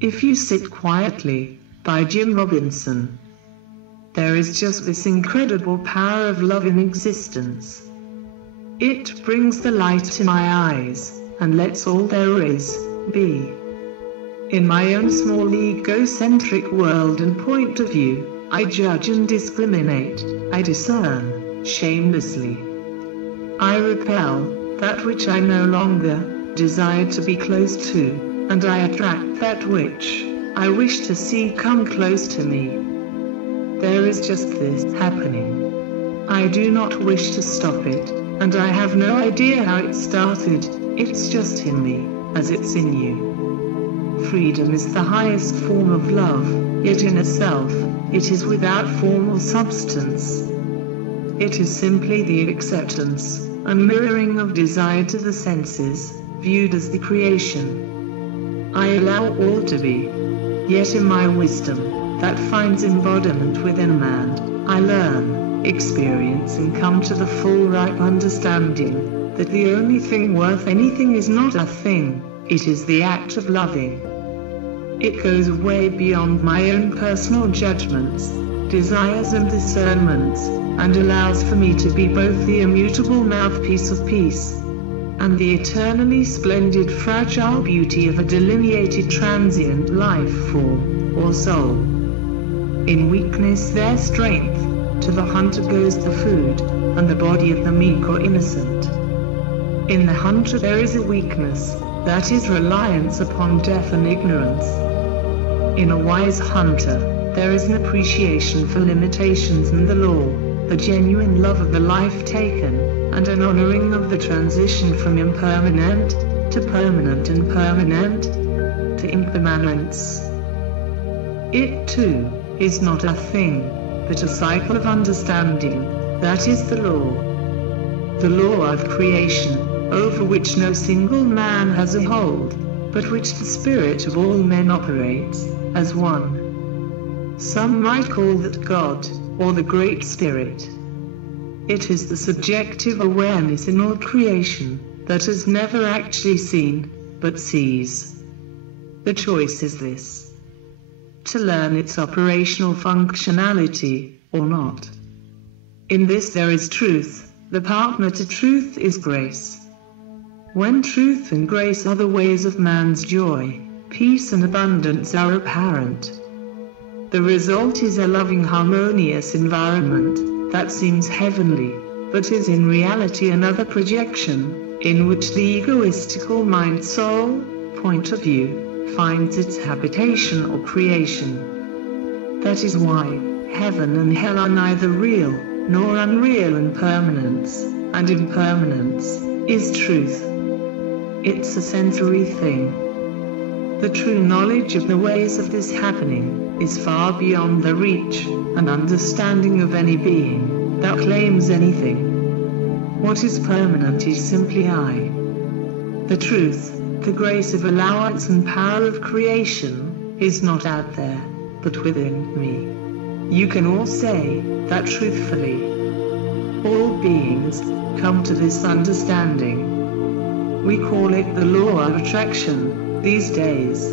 If You Sit Quietly, by Jim Robinson. There is just this incredible power of love in existence. It brings the light to my eyes, and lets all there is, be. In my own small egocentric world and point of view, I judge and discriminate, I discern, shamelessly. I repel that which I no longer desire to be close to, and I attract that which I wish to see come close to me. There is just this happening. I do not wish to stop it, and I have no idea how it started. It's just in me, as it's in you. Freedom is the highest form of love, yet in itself, it is without form or substance. It is simply the acceptance and mirroring of desire to the senses, viewed as the creation. I allow all to be. Yet in my wisdom, that finds embodiment within man, I learn, experience and come to the full ripe understanding, that the only thing worth anything is not a thing, it is the act of loving. It goes way beyond my own personal judgments, desires and discernments, and allows for me to be both the immutable mouthpiece of peace, and the eternally splendid fragile beauty of a delineated transient life form, or soul. In weakness there's strength, to the hunter goes the food, and the body of the meek or innocent. In the hunter there is a weakness, that is reliance upon death and ignorance. In a wise hunter, there is an appreciation for limitations and the law, the genuine love of the life taken, and an honoring of the transition from impermanent to permanent and permanent to impermanence. It too is not a thing, but a cycle of understanding, that is the law of creation, over which no single man has a hold, but which the spirit of all men operates, as one. Some might call that God, or the Great Spirit. It is the subjective awareness in all creation, that has never actually seen, but sees. The choice is this: to learn its operational functionality, or not. In this there is truth, the partner to truth is grace. When truth and grace are the ways of man's joy, peace and abundance are apparent. The result is a loving, harmonious environment that seems heavenly, but is in reality another projection, in which the egoistical mind-soul point of view finds its habitation or creation. That is why heaven and hell are neither real nor unreal, and permanence and impermanence is truth. It's a sensory thing. The true knowledge of the ways of this happening is far beyond the reach and understanding of any being that claims anything. What is permanent is simply I. The truth, the grace of allowance and power of creation, is not out there, but within me. You can all say that truthfully. All beings come to this understanding. We call it the law of attraction these days.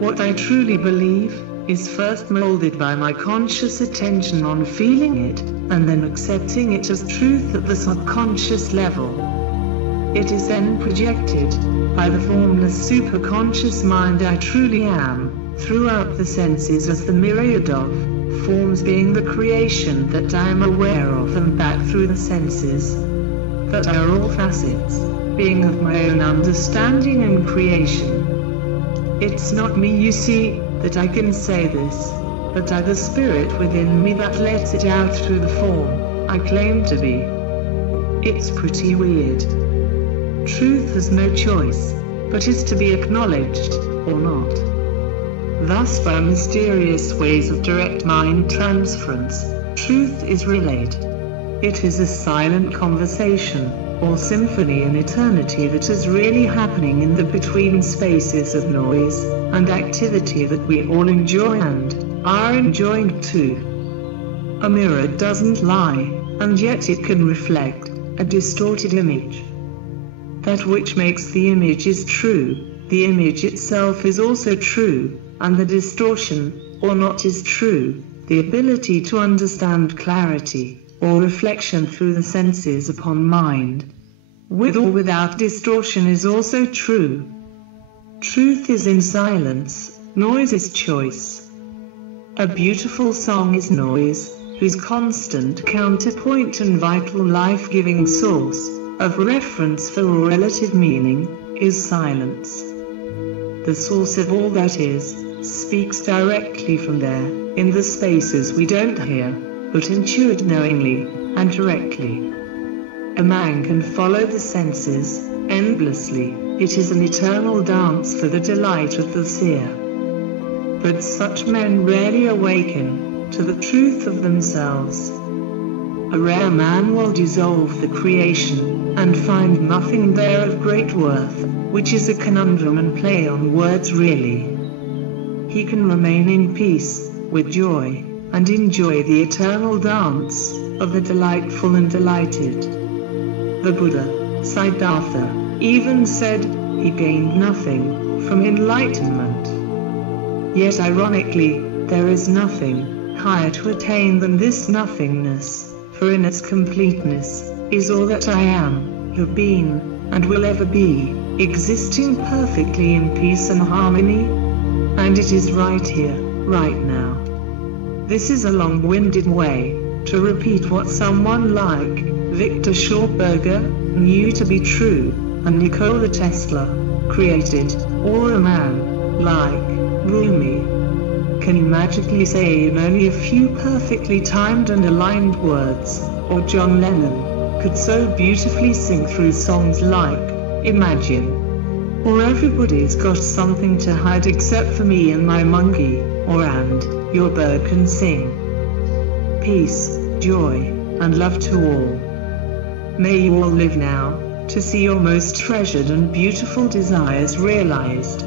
What I truly believe is first molded by my conscious attention on feeling it, and then accepting it as truth at the subconscious level. It is then projected by the formless superconscious mind I truly am, throughout the senses as the myriad of forms being the creation that I am aware of, and back through the senses that are all facets, being of my own understanding and creation. It's not me, you see, that I can say this, but I, the spirit within me that lets it out through the form I claim to be. It's pretty weird. Truth has no choice, but is to be acknowledged, or not. Thus, by mysterious ways of direct mind transference, truth is relayed. It is a silent conversation, or symphony in eternity, that is really happening in the between spaces of noise and activity that we all enjoy and are enjoying too. A mirror doesn't lie, and yet it can reflect a distorted image. That which makes the image is true, The image itself is also true, and the distortion, or not, is true. The ability to understand clarity, or reflection through the senses upon mind, with or without distortion, is also true. Truth is in silence, noise is choice. A beautiful song is noise, whose constant counterpoint and vital life-giving source of reference for all relative meaning is silence. The source of all that is speaks directly from there, in the spaces we don't hear, but intuit knowingly and directly. A man can follow the senses endlessly. It is an eternal dance for the delight of the seer. But such men rarely awaken to the truth of themselves. A rare man will dissolve the creation and find nothing there of great worth, which is a conundrum and play on words really. He can remain in peace, with joy, and enjoy the eternal dance of the delightful and delighted. The Buddha, Siddhartha, even said he gained nothing from enlightenment. Yet ironically, there is nothing higher to attain than this nothingness, for in its completeness is all that I am, have been, and will ever be, existing perfectly in peace and harmony. And it is right here, right now. This is a long-winded way to repeat what someone like Victor Schauberger knew to be true, and Nikola Tesla created, or a man like Rumi can magically say in only a few perfectly timed and aligned words, or John Lennon could so beautifully sing through songs like Imagine, or Everybody's Got Something to Hide Except for Me and My Monkey, or And Your Bird Can Sing. Peace, joy, and love to all. May you all live now to see your most treasured and beautiful desires realized.